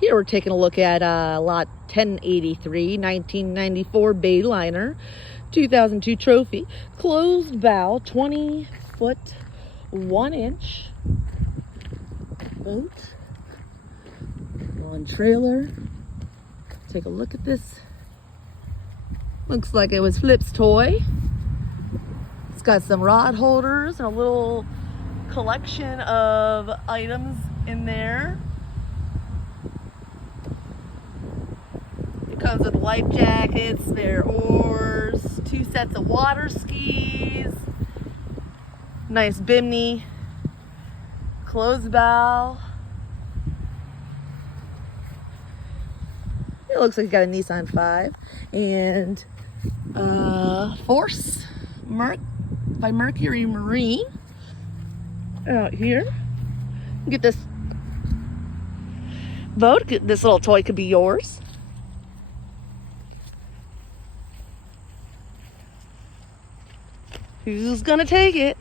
Here we're taking a look at lot 1083, 1994 Bayliner, 2002 trophy, closed bow, 20 foot 1 inch boat on trailer. Take a look at this. Looks like it was Flip's toy. It's got some rod holders and a little collection of items in there. It comes with life jackets, their oars, 2 sets of water skis, nice bimini, closed bow. It looks like you got a Nissan 5 and Force by Mercury Marine out here. Get this boat. This little toy could be yours. Who's gonna take it?